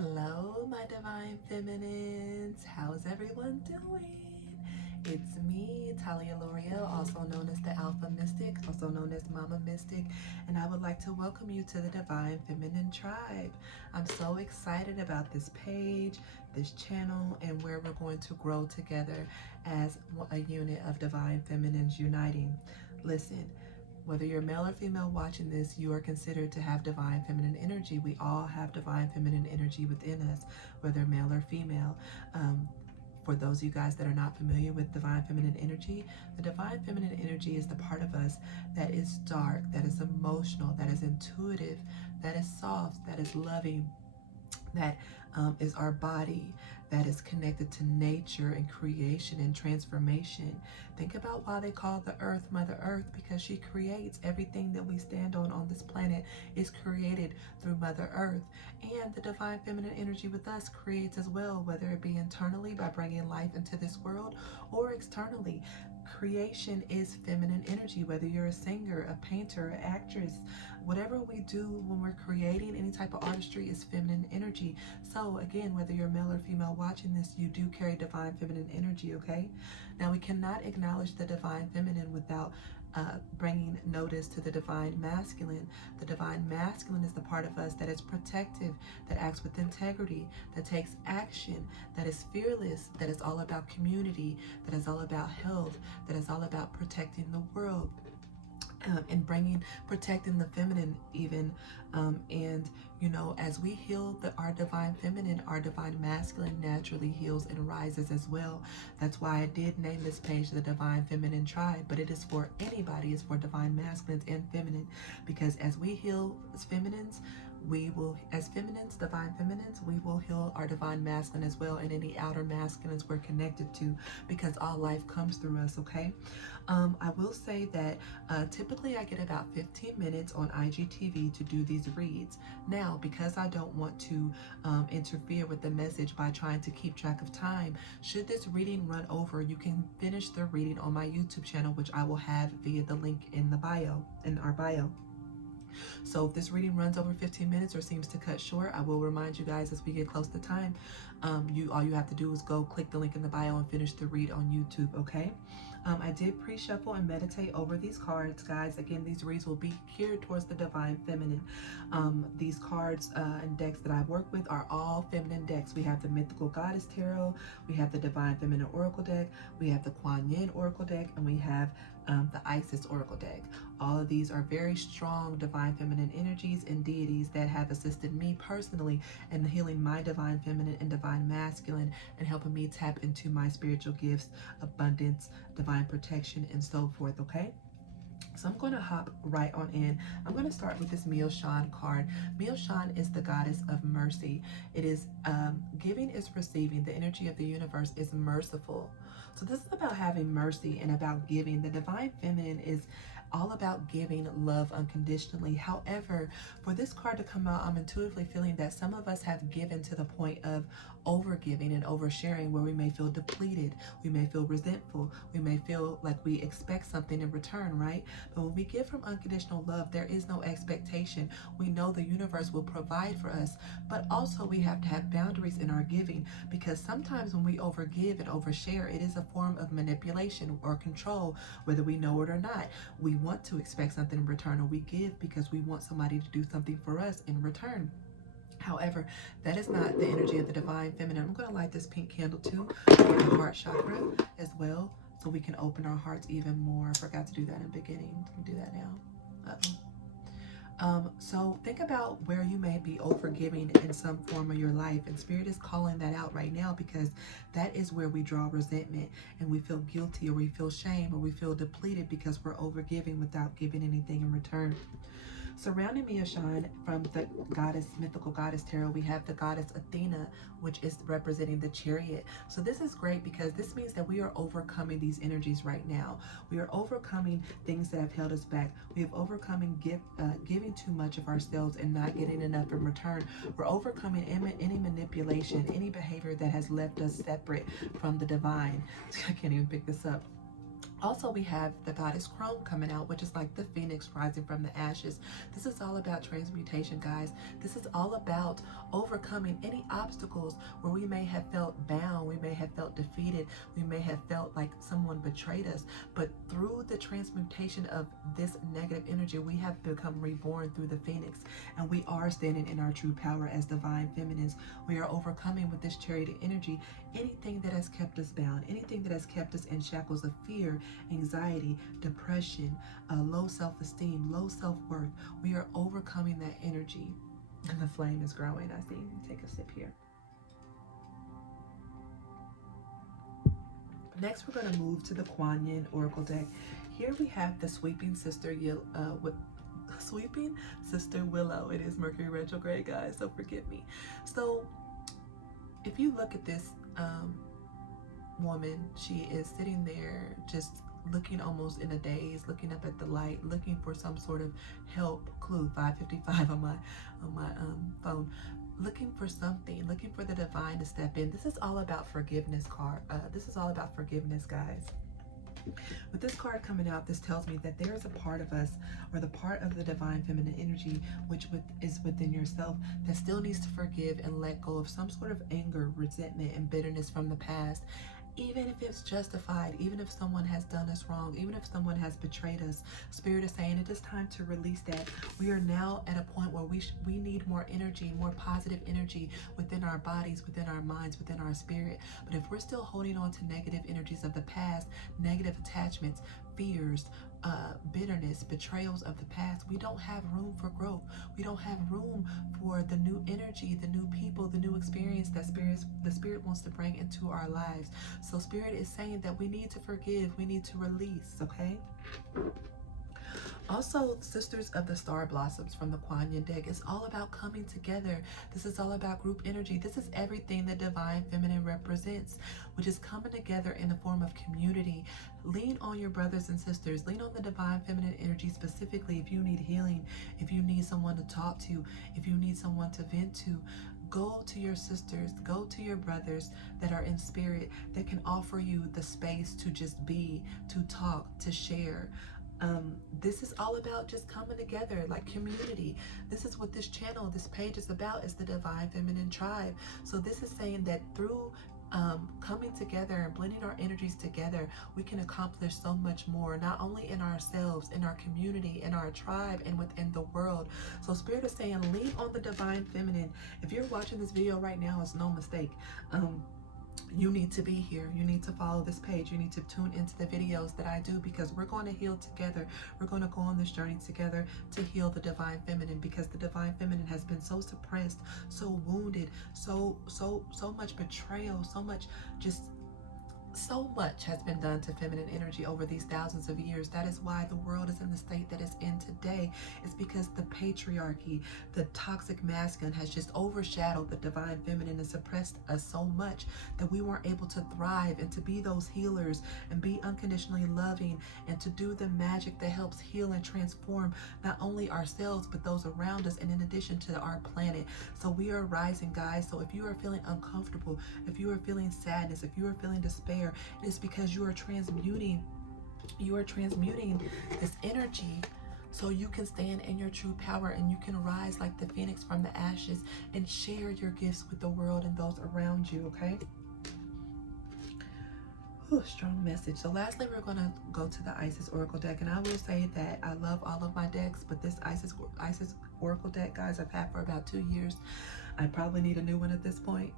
Hello, my divine feminines. How's everyone doing? It's me, Talia L'Oreal, also known as the Alpha Mystic, also known as Mama Mystic, and I would like to welcome you to the Divine Feminine Tribe. I'm so excited about this page, this channel, and where we're going to grow together as a unit of Divine Feminines uniting. Listen, whether you're male or female watching this, you are considered to have divine feminine energy. We all have divine feminine energy within us, whether male or female. For those of you guys that are not familiar with divine feminine energy, the divine feminine energy is the part of us that is dark, that is emotional, that is intuitive, that is soft, that is loving, that is our body, that is connected to nature and creation and transformation. Think about why they call the earth Mother Earth, because she creates everything that we stand on this planet is created through Mother Earth. And the divine feminine energy with us creates as well, whether it be internally by bringing life into this world or externally. Creation is feminine energy, whether you're a singer, a painter, an actress, whatever we do when we're creating any type of artistry is feminine energy. So again, whether you're male or female watching this, you do carry divine feminine energy, okay? Now we cannot acknowledge the divine feminine without bringing notice to the divine masculine. The divine masculine is the part of us that is protective, that acts with integrity, that takes action, that is fearless, that is all about community, that is all about health, that is all about protecting the world. And protecting the feminine even, and as we heal our divine feminine, our divine masculine naturally heals and rises as well. That's why I did name this page the Divine Feminine Tribe, but it is for anybody. It's for divine masculines and feminine, because as we heal as feminines, we will, as feminines, divine feminines, we will heal our divine masculine as well, and any outer masculines we're connected to, because all life comes through us, okay? I will say that typically I get about 15 minutes on IGTV to do these reads. Now, because I don't want to interfere with the message by trying to keep track of time, should this reading run over, you can finish the reading on my YouTube channel, which I will have via the link in the bio, in our bio. So if this reading runs over 15 minutes or seems to cut short, I will remind you guys as we get close to time. All you have to do is go click the link in the bio and finish the read on YouTube, okay? I did pre-shuffle and meditate over these cards, guys. Again, these reads will be geared towards the divine feminine. These cards and decks that I work with are all feminine decks. We have the Mythical Goddess Tarot, we have the Divine Feminine Oracle deck, we have the Kuan Oracle deck, and we have the Isis Oracle deck. All of these are very strong divine feminine energies and deities that have assisted me personally in healing my divine feminine and divine masculine, and helping me tap into my spiritual gifts, abundance, divine protection, and so forth, okay? So I'm going to hop right on in. I'm going to start with this Mio-shan card. Mio-shan is the goddess of mercy. It is giving is receiving. The energy of the universe is merciful. So this is about having mercy and about giving. The divine feminine is all about giving love unconditionally. However, for this card to come out, I'm intuitively feeling that some of us have given to the point of overgiving and oversharing, where we may feel depleted, we may feel resentful, we may feel like we expect something in return, right? But when we give from unconditional love, there is no expectation. We know the universe will provide for us, but also we have to have boundaries in our giving, because sometimes when we overgive and overshare, it is a form of manipulation or control, whether we know it or not. We want to expect something in return, or we give because we want somebody to do something for us in return. However, that is not the energy of the divine feminine. I'm going to light this pink candle too for the heart chakra as well, so we can open our hearts even more. I forgot to do that in the beginning. Let me do that now. So think about where you may be overgiving in some form of your life, and Spirit is calling that out right now, because that is where we draw resentment and we feel guilty, or we feel shame, or we feel depleted because we're overgiving without giving anything in return. Surrounding Mio-shan from the Mythical Goddess Tarot, we have the goddess Athena, which is representing the Chariot. So this is great, because this means that we are overcoming these energies right now. We are overcoming things that have held us back. We have overcoming giving too much of ourselves and not getting enough in return. We're overcoming any manipulation, any behavior that has left us separate from the divine. I can't even pick this up. Also, we have the goddess Chrome coming out, which is like the phoenix rising from the ashes. This is all about transmutation, guys. This is all about overcoming any obstacles where we may have felt bound, we may have felt defeated, we may have felt like someone betrayed us. But through the transmutation of this negative energy, we have become reborn through the phoenix, and we are standing in our true power as divine feminines. We are overcoming with this chariot energy anything that has kept us bound, anything that has kept us in shackles of fear, anxiety, depression, low self-esteem, low self-worth. We are overcoming that energy. And the flame is growing. I see. Take a sip here. Next, we're going to move to the Kuan Oracle deck. Here we have the Sweeping Sister Sweeping Sister Willow. It is Mercury retrograde, guys, so forgive me. So if you look at this woman, she is sitting there just looking almost in a daze, looking up at the light, looking for some sort of help. Clue 555 on my phone, looking for something, looking for the divine to step in. This is all about forgiveness card. This is all about forgiveness, guys. With this card coming out, this tells me that there is a part of us, or the part of the divine feminine energy which is within yourself, that still needs to forgive and let go of some sort of anger, resentment, and bitterness from the past. Even if it's justified, even if someone has done us wrong, even if someone has betrayed us, Spirit is saying it is time to release that. We are now at a point where we need more energy, more positive energy within our bodies, within our minds, within our spirit. But if we're still holding on to negative energies of the past, negative attachments, fears, bitterness, betrayals of the past, we don't have room for growth. We don't have room for the new energy, the new people, the new experience that the Spirit wants to bring into our lives. So Spirit is saying that we need to forgive, we need to release, okay? Also, Sisters of the Star Blossoms from the Kuan Yin deck is all about coming together. This is all about group energy. This is everything that divine feminine represents, which is coming together in the form of community. Lean on your brothers and sisters. Lean on the divine feminine energy specifically if you need healing, if you need someone to talk to, if you need someone to vent to. Go to your sisters, go to your brothers that are in spirit, that can offer you the space to just be, to talk, to share. This is all about just coming together, like community. This is what this channel, this page is about, is the divine feminine tribe. So this is saying that through coming together and blending our energies together, we can accomplish so much more, not only in ourselves, in our community, in our tribe, and within the world. So Spirit is saying, lean on the divine feminine. If you're watching this video right now, it's no mistake. You need to be here. You need to follow this page. You need to tune into the videos that I do, because we're going to heal together. We're going to go on this journey together to heal the divine feminine, because the divine feminine has been so suppressed, so wounded, so much betrayal, so much has been done to feminine energy over these thousands of years. That is why the world is in the state that it's in today. It's because the patriarchy, the toxic masculine, has just overshadowed the divine feminine and suppressed us so much that we weren't able to thrive and to be those healers and be unconditionally loving and to do the magic that helps heal and transform not only ourselves but those around us, and in addition to our planet. So we are rising, guys. So if you are feeling uncomfortable, if you are feeling sadness, if you are feeling despair, it is because you are transmuting this energy so you can stand in your true power and you can rise like the phoenix from the ashes and share your gifts with the world and those around you, okay? Ooh, strong message. So lastly, we're going to go to the Isis Oracle deck, and I will say that I love all of my decks, but this Isis Oracle deck, guys, I've had for about 2 years. I probably need a new one at this point.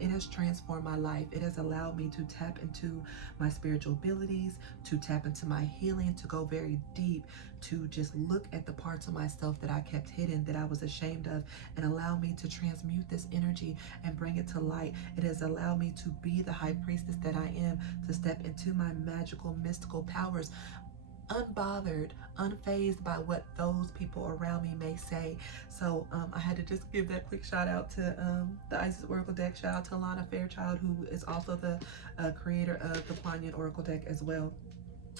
It has transformed my life. It has allowed me to tap into my spiritual abilities, to tap into my healing, to go very deep, to just look at the parts of myself that I kept hidden, that I was ashamed of, and allow me to transmute this energy and bring it to light. It has allowed me to be the high priestess that I am, to step into my magical, mystical powers, unbothered, unfazed by what those people around me may say. So I had to just give that quick shout out to the Isis Oracle deck. Shout out to Lana Fairchild, who is also the creator of the Kuan Yin Oracle deck as well.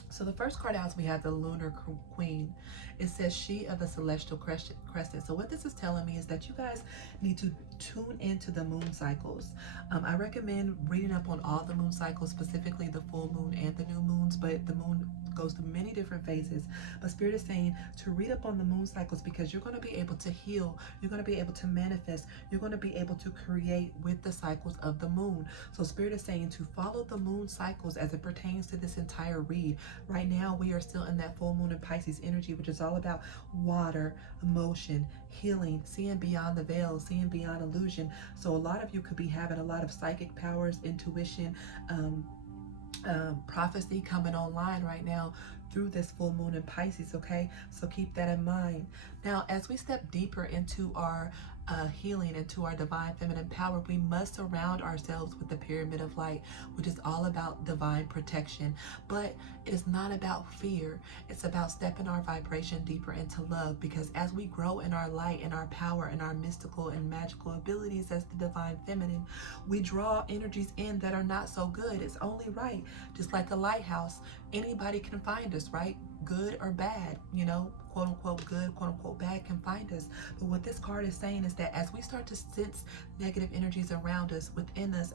So the first card out, we have the Lunar Queen. It says she of the celestial crescent. So what this is telling me is that you guys need to tune into the moon cycles. I recommend reading up on all the moon cycles, specifically the full moon and the new moons, but the moon goes through many different phases. But Spirit is saying to read up on the moon cycles, because you're going to be able to heal, you're going to be able to manifest, you're going to be able to create with the cycles of the moon. So Spirit is saying to follow the moon cycles as it pertains to this entire read. Right now we are still in that full moon in Pisces energy, which is all about water, emotion, healing, seeing beyond the veil, seeing beyond illusion. So a lot of you could be having a lot of psychic powers, intuition, prophecy coming online right now through this full moon in Pisces. Okay, so keep that in mind. Now as we step deeper into our healing, into our divine feminine power, we must surround ourselves with the pyramid of light, which is all about divine protection. But it's not about fear. It's about stepping our vibration deeper into love, because as we grow in our light and our power and our mystical and magical abilities as the divine feminine, we draw energies in that are not so good. It's only right. Just like a lighthouse, anybody can find us, right? Good or bad, you know, quote unquote good, quote unquote bad can find us. But what this card is saying is that as we start to sense negative energies around us, within us,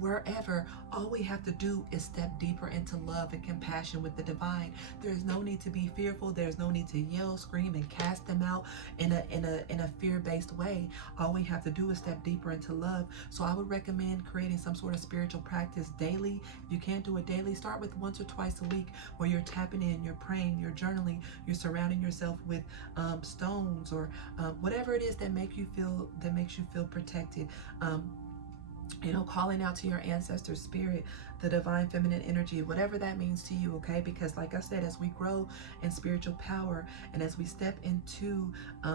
wherever, all we have to do is step deeper into love and compassion with the divine. There is no need to be fearful. There's no need to yell, scream, and cast them out in a fear-based way. All we have to do is step deeper into love. So I would recommend creating some sort of spiritual practice daily. If you can't do it daily, start with once or twice a week, where you're tapping in, you're praying, you're journaling, you're surrounding yourself with stones, or whatever it is that makes you feel protected. You know, calling out to your ancestors, spirit, the divine feminine energy, whatever that means to you, okay? Because like I said, as we grow in spiritual power and as we step into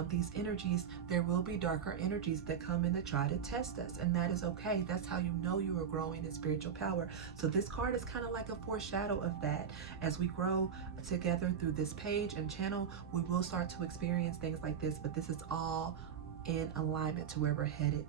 these energies, there will be darker energies that come in to try to test us, and that is okay. That's how you know you are growing in spiritual power. So this card is kind of like a foreshadow of that. As we grow together through this page and channel, we will start to experience things like this, but this is all in alignment to where we're headed.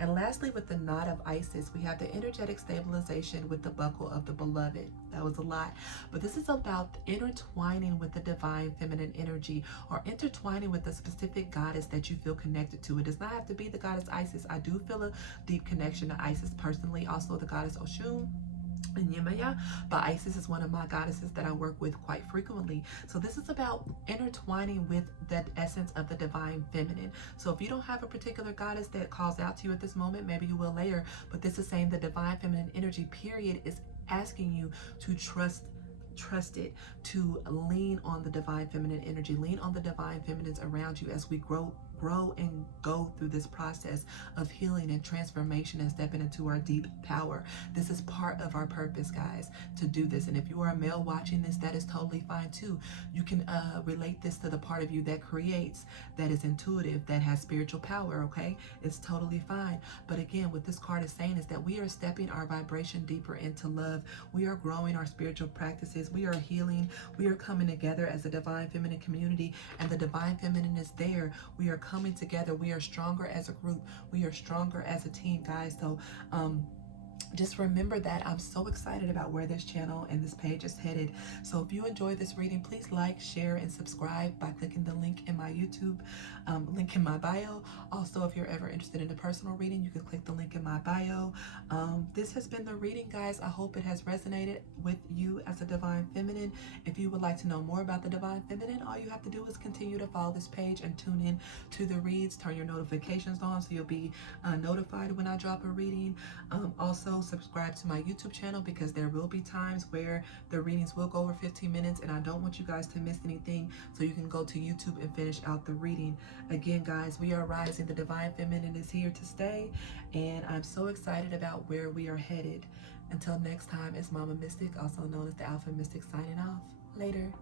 And lastly, with the knot of Isis, we have the energetic stabilization with the buckle of the beloved. That was a lot, but this is about intertwining with the divine feminine energy, or intertwining with a specific goddess that you feel connected to. It does not have to be the goddess Isis. I do feel a deep connection to Isis personally, also the goddess Oshun and Yemaya, but Isis is one of my goddesses that I work with quite frequently. So this is about intertwining with that essence of the divine feminine. So if you don't have a particular goddess that calls out to you at this moment, maybe you will later, but this is saying the divine feminine energy period is asking you to trust it, to lean on the divine feminine energy, lean on the divine feminines around you as we grow and go through this process of healing and transformation and stepping into our deep power. This is part of our purpose, guys, to do this. And if you are a male watching this, that is totally fine too. You can relate this to the part of you that creates, that is intuitive, that has spiritual power, okay? It's totally fine. But again, what this card is saying is that we are stepping our vibration deeper into love. We are growing our spiritual practices. We are healing. We are coming together as a divine feminine community, and the divine feminine is there. We are coming together. We are stronger as a group. We are stronger as a team, guys. So just remember that. I'm so excited about where this channel and this page is headed. So if you enjoy this reading, please like, share, and subscribe by clicking the link in my YouTube, link in my bio. Also, if you're ever interested in a personal reading, you can click the link in my bio. This has been the reading, guys. I hope it has resonated with you as a divine feminine. If you would like to know more about the divine feminine, all you have to do is continue to follow this page and tune in to the reads. Turn your notifications on so you'll be notified when I drop a reading. Also, subscribe to my YouTube channel, because there will be times where the readings will go over 15 minutes, and I don't want you guys to miss anything, so you can go to YouTube and finish out the reading. Again, guys, we are rising. The divine feminine is here to stay, and I'm so excited about where we are headed. Until next time, it's Mama Mystic, also known as the Alpha Mystic, signing off. Later.